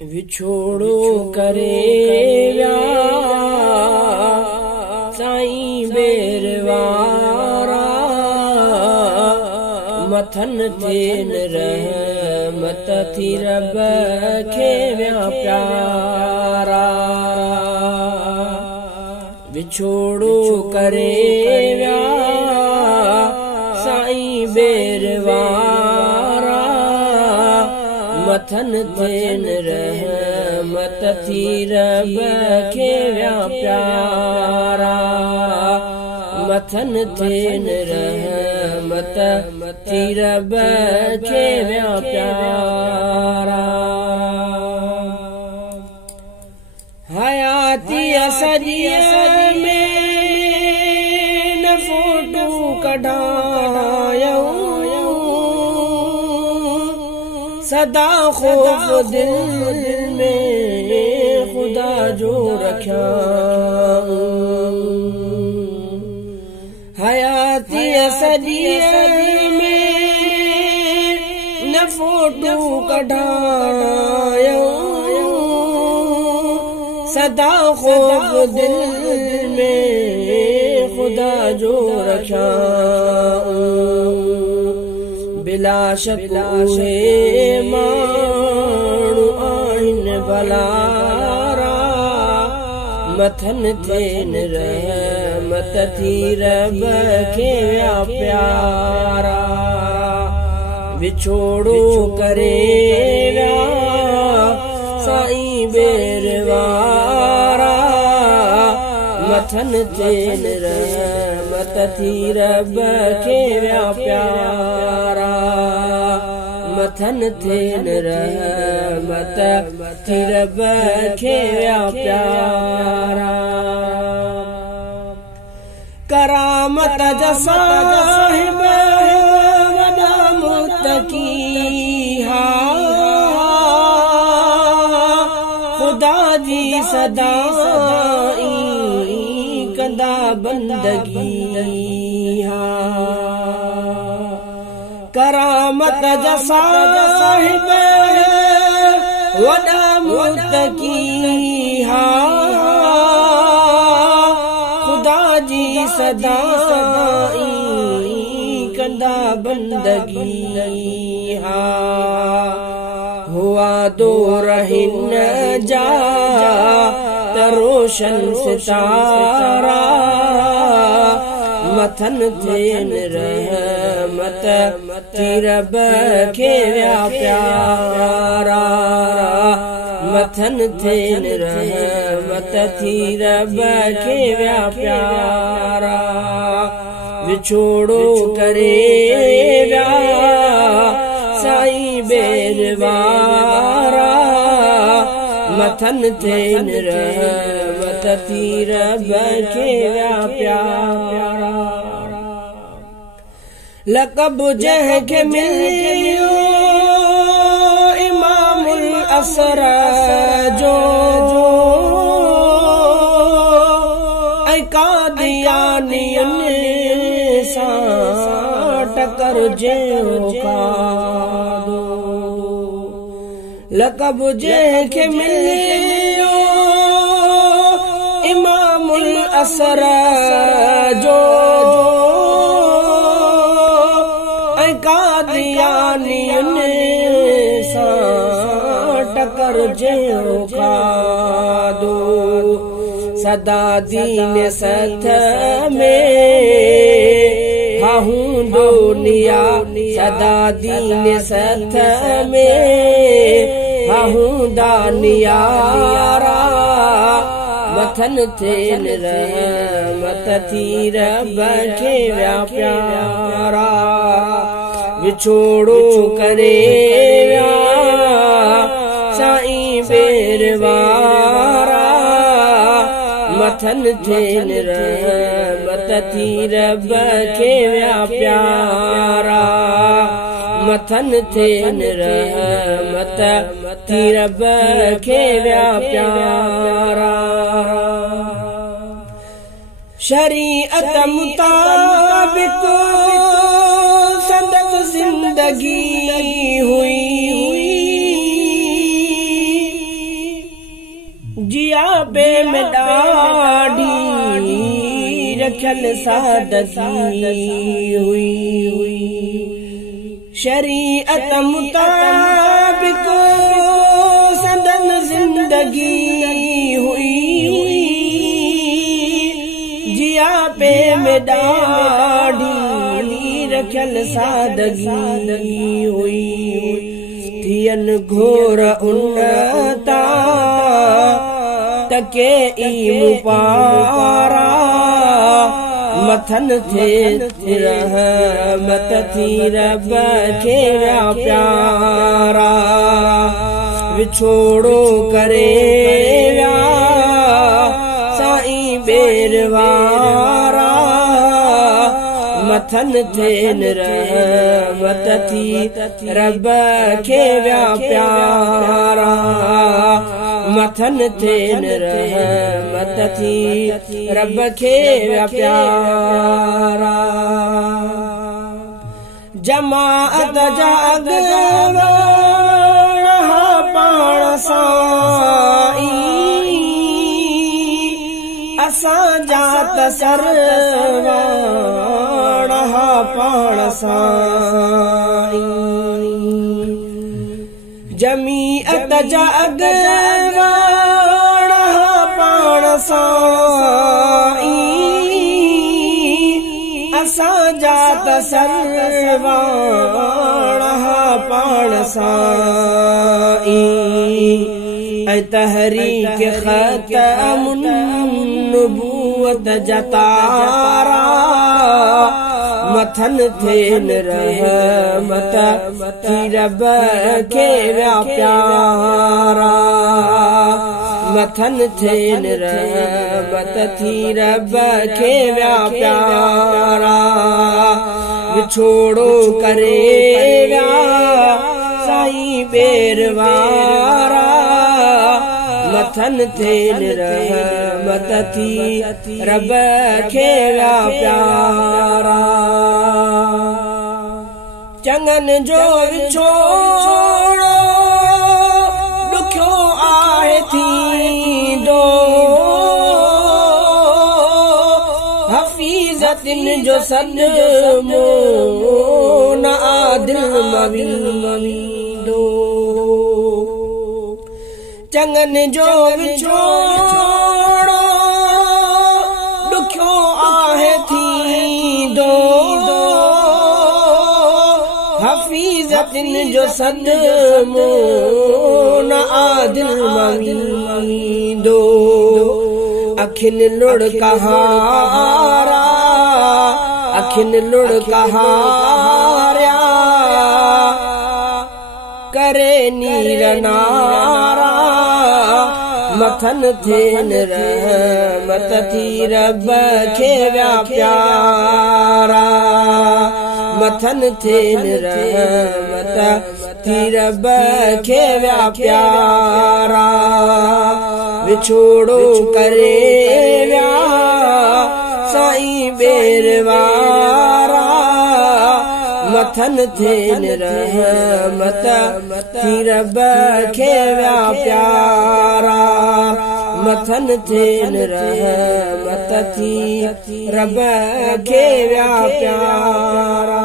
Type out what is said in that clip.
विछोड़ो करे विया साईं बेरवारा मथन थियन रहमत थी रब खे विया प्यारा विछोड़ो करे विया साईं बेरवारा मथन थियन रहमत थी रब खे विया प्यारा मथन थियन रहमत थी रब खे विया प्यारा हयाती सॼीअ में न फोटू कढायूं सदा ख़ौफ़ दिल में ख़ुदा जो रखिया हयाती सॼीअ में न फोटू कढायूं सदा ख़ौफ़ दिल में ख़ुदा जो रखिया बिला शक माण्हू आहिनि भलारा मथन थियन रहमत थी रब खे विया प्यारा विछोड़ो करे विया साईं बेरवारा मथन थियन रहमत थी रब खे विया प्यारा मथन थियन रहमत थी रब खे विया प्यारा करामत जा साहिब वॾा मुतकी हा ख़ुदा जी सदा कंदा बंदगी हा करामत जा साहिब वॾा मुतकी हा ख़ुदा जी सदा कंदा बंदगी हा हुआ दो रहिन जा रोशन सितारा मथन थियन रहमत थी रब खे विया प्यारा मथन थियन रहमत थी रब खे विया प्यारा विछोड़ो करे विया साईं बेरवारा मथन थियन रहमत थी रब खे विया प्यारा लक़ब जंहिंखे मिलियो इमामुल असर जो ऐं कादियानियुनि सां टकर जंहिं कादो लक़ब जंहिंखे मिलियो इमामुल असर जो ऐं कादियानियुनि सां टकर जंहिं खाधो सदा दीन सथ में हा हूंदो निया सदा दीन सथ में हा हूंदा नियारा मथन थियन रहमत थी रब खे विया प्यारा विछोड़ो करे विया साईं बेरवारा मथन थियन रहमत थी रब खे विया प्यारा मथन थियन रहमत थी रब खे विया प्यारा शरीअत मुताबिक सदक जिंदगी हुई जिया पे में ॾाढी रखियल सादगी हुई शरीअत मुताबिक सदन जिंदगी हुई जिया पे में ॾाढी रखियल सादगी हुई थियन घोर उन्नता तके ई मुपारा मथन थे रहमत थी रब के प्यारा विछोड़ो करे व्या साईं बेरवारा मथन थेन रहमत थी रब के प्यारा मथन थेन रहमत थी रब के प्यारा जमाअत जाग पाण साईं असां जात सरवाण पाण साईं जमीअत जाग पाण साईं असां जात सरवाण पाण साईं ऐं तहरीक ख़तमुन नबूवत जतारा मथन थेन रहमत थी रब के प्यारा मथन थेन रहमत थी रब के प्यारा विछोड़ो करे व्या साईं बेरवारा मथन थेन रहमत थी रब के प्यारा चङन जो विछोड़ो ॾुखियो आहे थींदो हफ़ीज़तिन जो सदमो न आदिल मवींदो चङन जो विछोड़ो ॾुखियो आहे थींदो हफ़ीज़तिन जो सदमो न आदिल मवींदो अखिन लुड़ कहारा अखिन लुड़ कहारिया करे नीर नारा मथन थेन रहमत थी रब के प्यारा मथन थेन रहमत थी रब के प्यारा विछोड़ो करे व्या साईं बेरवारा मथन थेन रहमत थी रब के प्यारा मथन थेन रहमत थी रब के प्यारा